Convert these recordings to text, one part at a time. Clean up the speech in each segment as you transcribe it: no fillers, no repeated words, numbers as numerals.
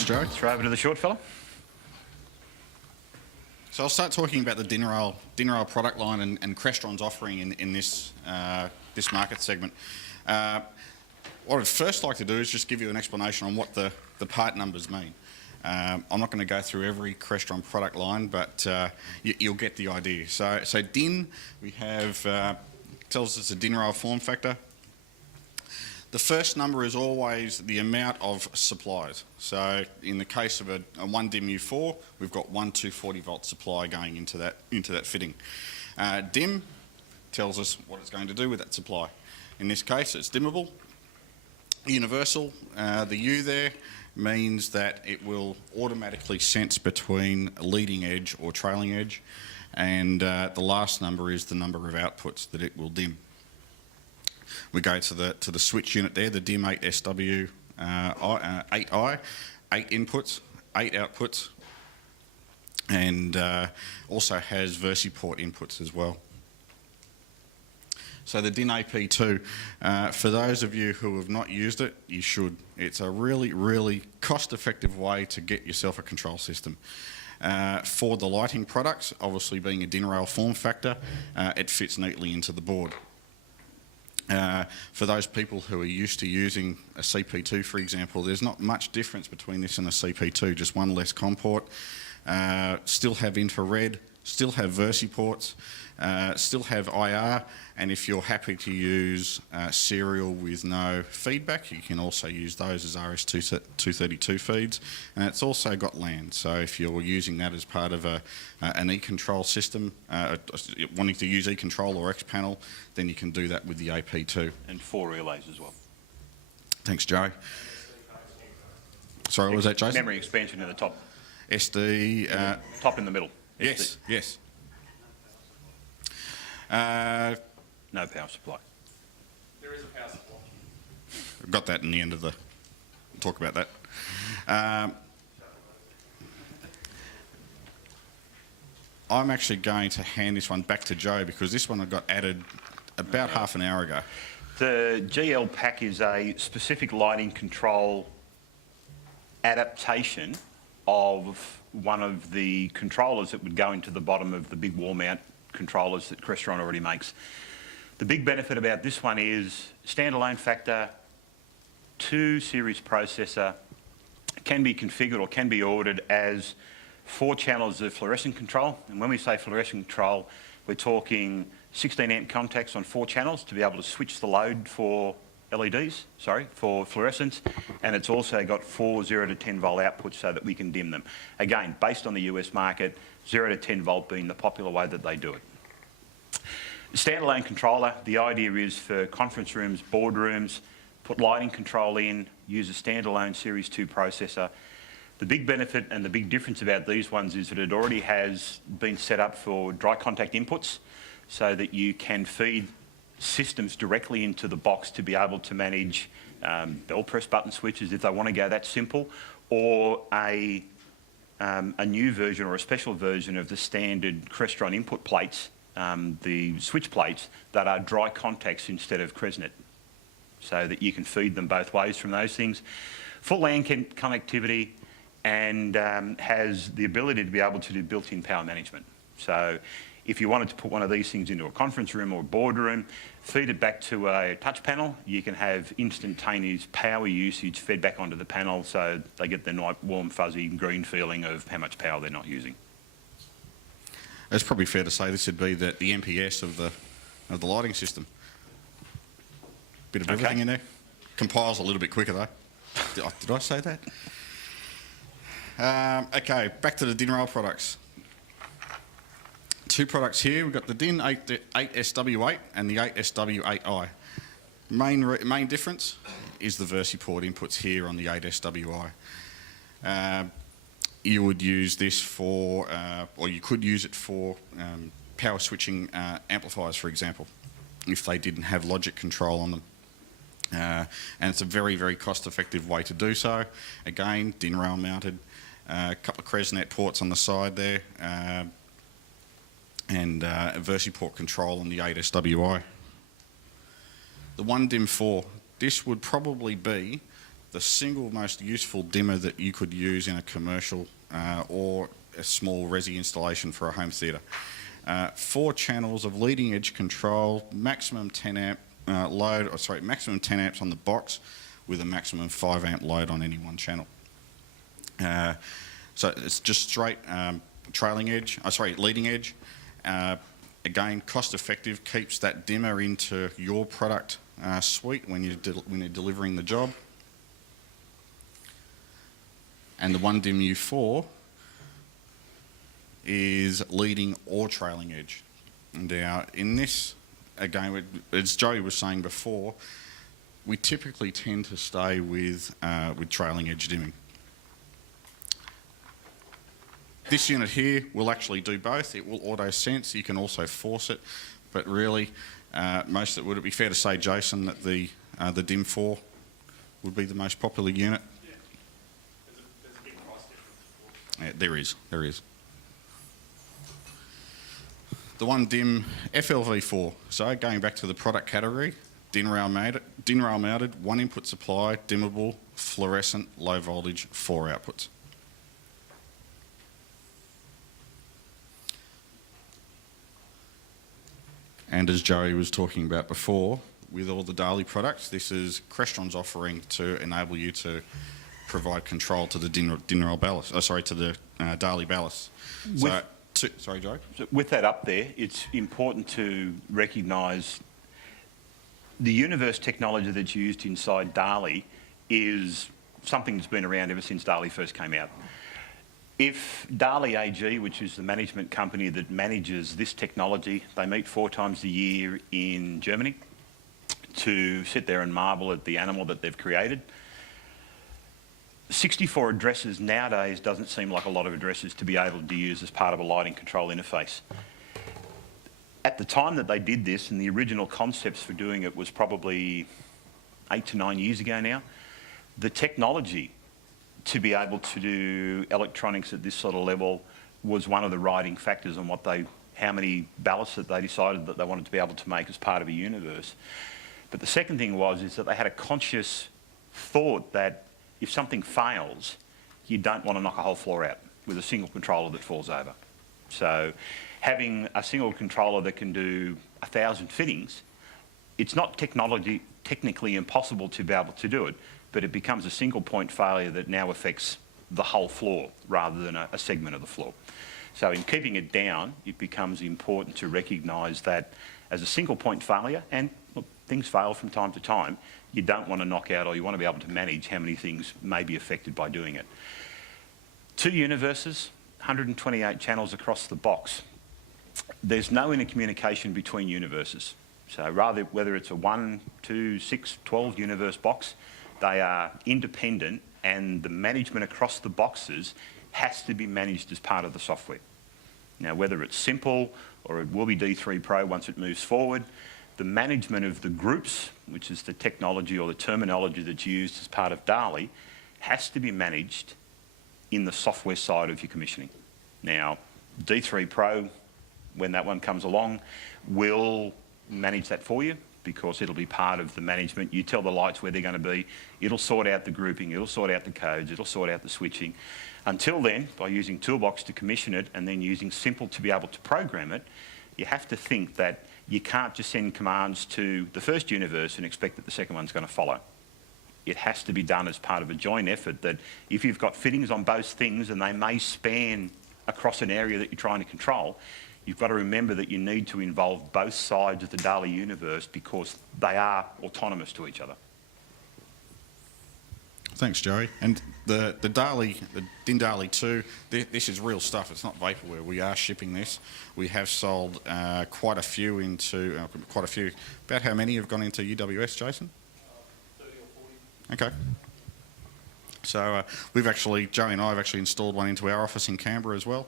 Thanks, Joe. Throw over to the short fella. So I'll start talking about the din rail product line and Crestron's offering in this this market segment. What I'd first like to do is just give you an explanation on what the part numbers mean. I'm not going to go through every Crestron product line, but you'll get the idea. So DIN, we have, tells us a DIN rail form factor. The first number is always the amount of supplies. So in the case of a 1DIM U4, we've got one 240 volt supply going into that fitting. DIM tells us what it's going to do with that supply. In this case, it's dimmable. Universal, the U there means that it will automatically sense between a leading edge or trailing edge, and the last number is the number of outputs that it will dim. We go to the switch unit there, the DIM 8SW 8i, 8 inputs, 8 outputs, and also has VersiPort inputs as well. So the DIN AP2, for those of you who have not used it, you should. It's a really, really cost-effective way to get yourself a control system. For the lighting products, obviously being a DIN rail form factor, it fits neatly into the board. For those people who are used to using a CP2, for example, there's not much difference between this and a CP2, just one less COM port. Still have infrared, still have VersiPorts, still have IR, and if you're happy to use serial with no feedback, you can also use those as RS-232 feeds, and it's also got LAN, so if you're using that as part of an e-control system, wanting to use e-control or X-panel, then you can do that with the AP2. And 4 relays as well. Thanks, Joe. Sorry, what was that, Jason? Memory expansion at the top. SD... top in the middle. Yes, SD. yes. No power supply. There is a power supply. Got that in the end of the... We'll talk about that. I'm actually going to hand this one back to Joe because this one I got added about half an hour ago. The GL pack is a specific lighting control adaptation of one of the controllers that would go into the bottom of the big wall mount controllers that Crestron already makes. The big benefit about this one is standalone factor, 2 series processor, can be configured or can be ordered as 4 channels of fluorescent control. And when we say fluorescent control, we're talking 16 amp contacts on 4 channels to be able to switch the load for LEDs, for fluorescence, and it's also got 4 0 to 10 volt outputs so that we can dim them. Again, based on the US market, 0 to 10 volt being the popular way that they do it. Standalone controller, the idea is for conference rooms, boardrooms, put lighting control in, use a standalone Series 2 processor. The big benefit and the big difference about these ones is that it already has been set up for dry contact inputs so that you can feed systems directly into the box to be able to manage bell press button switches if they want to go that simple, or a new version or a special version of the standard Crestron input plates, the switch plates that are dry contacts instead of Cresnet, so that you can feed them both ways from those things. Full LAN connectivity, and has the ability to be able to do built-in power management. So if you wanted to put one of these things into a conference room or a boardroom, feed it back to a touch panel, you can have instantaneous power usage fed back onto the panel so they get the nice warm fuzzy green feeling of how much power they're not using. It's probably fair to say this would be the MPS of the lighting system. Bit of everything in there. Compiles a little bit quicker though. Did I say that? Okay, back to the DIN rail products. 2 products here. We've got the DIN 8SW8 and the 8SW8i. Main difference is the VersiPort inputs here on the 8SWI. You would use this for, or you could use it for power switching amplifiers, for example, if they didn't have logic control on them. And it's a very, very cost-effective way to do so. Again, DIN rail mounted, a couple of Cresnet ports on the side there, and a VersiPort control on the 8SWI. The 1DIM4, this would probably be the single most useful dimmer that you could use in a commercial or a small resi installation for a home theatre. 4 channels of leading edge control, maximum 10 amp maximum 10 amps on the box with a maximum 5 amp load on any one channel. So it's just straight leading edge. Again, cost effective, keeps that dimmer into your product suite when you're delivering the job. And the 1Dim U4 is leading or trailing edge. Now, in this, again, as Joey was saying before, we typically tend to stay with trailing edge dimming. This unit here will actually do both. It will auto sense. You can also force it, but really, would it be fair to say, Jason, that the Dim 4 would be the most popular unit? Yeah. There's a big price difference. Yeah, there is. The 1Dim FLV4. So going back to the product category, DIN rail mounted, 1 input supply, dimmable, fluorescent, low voltage, 4 outputs. And as Joey was talking about before, with all the Dali products, this is Crestron's offering to enable you to provide control to the DIN rail ballast. To the Dali ballast. Sorry, Joey. So with that up there, it's important to recognise the universe technology that's used inside Dali is something that's been around ever since Dali first came out. If Dali AG, which is the management company that manages this technology, they meet 4 times a year in Germany to sit there and marvel at the animal that they've created. 64 addresses nowadays doesn't seem like a lot of addresses to be able to use as part of a lighting control interface. At the time that they did this, and the original concepts for doing it was probably 8 to 9 years ago now, the technology to be able to do electronics at this sort of level was one of the riding factors on how many ballasts that they decided that they wanted to be able to make as part of a universe. But the second thing is that they had a conscious thought that if something fails, you don't want to knock a whole floor out with a single controller that falls over. So having a single controller that can do 1,000 fittings, it's not technically impossible to be able to do it, but it becomes a single point failure that now affects the whole floor rather than a segment of the floor. So in keeping it down, it becomes important to recognise that as a single point failure, and look, things fail from time to time, you don't want to knock out, or you want to be able to manage how many things may be affected by doing it. 2 universes, 128 channels across the box. There's no intercommunication between universes. So whether it's a 1, 2, 6, 12 universe box, they are independent, and the management across the boxes has to be managed as part of the software. Now, whether it's simple or it will be D3 Pro once it moves forward, the management of the groups, which is the technology or the terminology that's used as part of Dali, has to be managed in the software side of your commissioning. Now, D3 Pro, when that one comes along, will manage that for you, because it'll be part of the management. You tell the lights where they're going to be, it'll sort out the grouping, it'll sort out the codes, it'll sort out the switching. Until then, by using Toolbox to commission it and then using Simple to be able to program it, you have to think that you can't just send commands to the first universe and expect that the second one's going to follow. It has to be done as part of a joint effort, that if you've got fittings on both things and they may span across an area that you're trying to control, you've got to remember that you need to involve both sides of the Dali universe because they are autonomous to each other. Thanks, Joey. And the DIN Dali 2, this is real stuff. It's not vaporware. We are shipping this. We have sold quite a few. About how many have gone into UWS, Jason? 30 or 40. Okay. So Joey and I have actually installed one into our office in Canberra as well.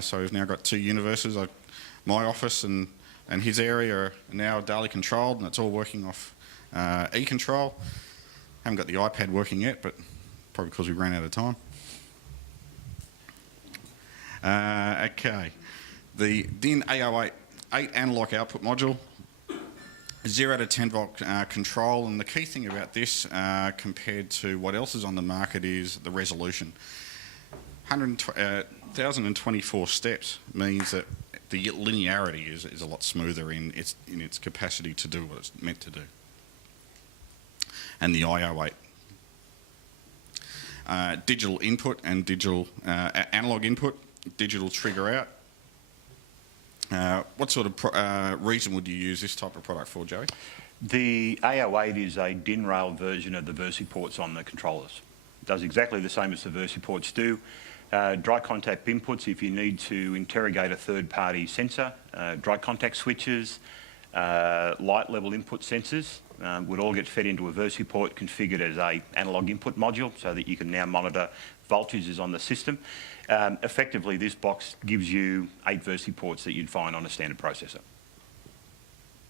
So we've now got 2 universes. My office and his area are now Dali controlled, and it's all working off e-control. Haven't got the iPad working yet, but probably because we ran out of time. Okay. The DIN A08 8 analog output module. 0 to 10 volt control, and the key thing about this compared to what else is on the market is the resolution. 1,024 steps means that the linearity is a lot smoother in its capacity to do what it's meant to do. And the I/O weight. Digital input and digital analog input, digital trigger out. What sort of reason would you use this type of product for, Joey? The AO8 is a DIN rail version of the VersiPorts on the controllers. It does exactly the same as the VersiPorts do. Dry contact inputs if you need to interrogate a third-party sensor, dry contact switches, light level input sensors would all get fed into a VersiPort configured as a analog input module so that you can now monitor voltages on the system. Effectively, this box gives you 8 VersiPorts that you'd find on a standard processor.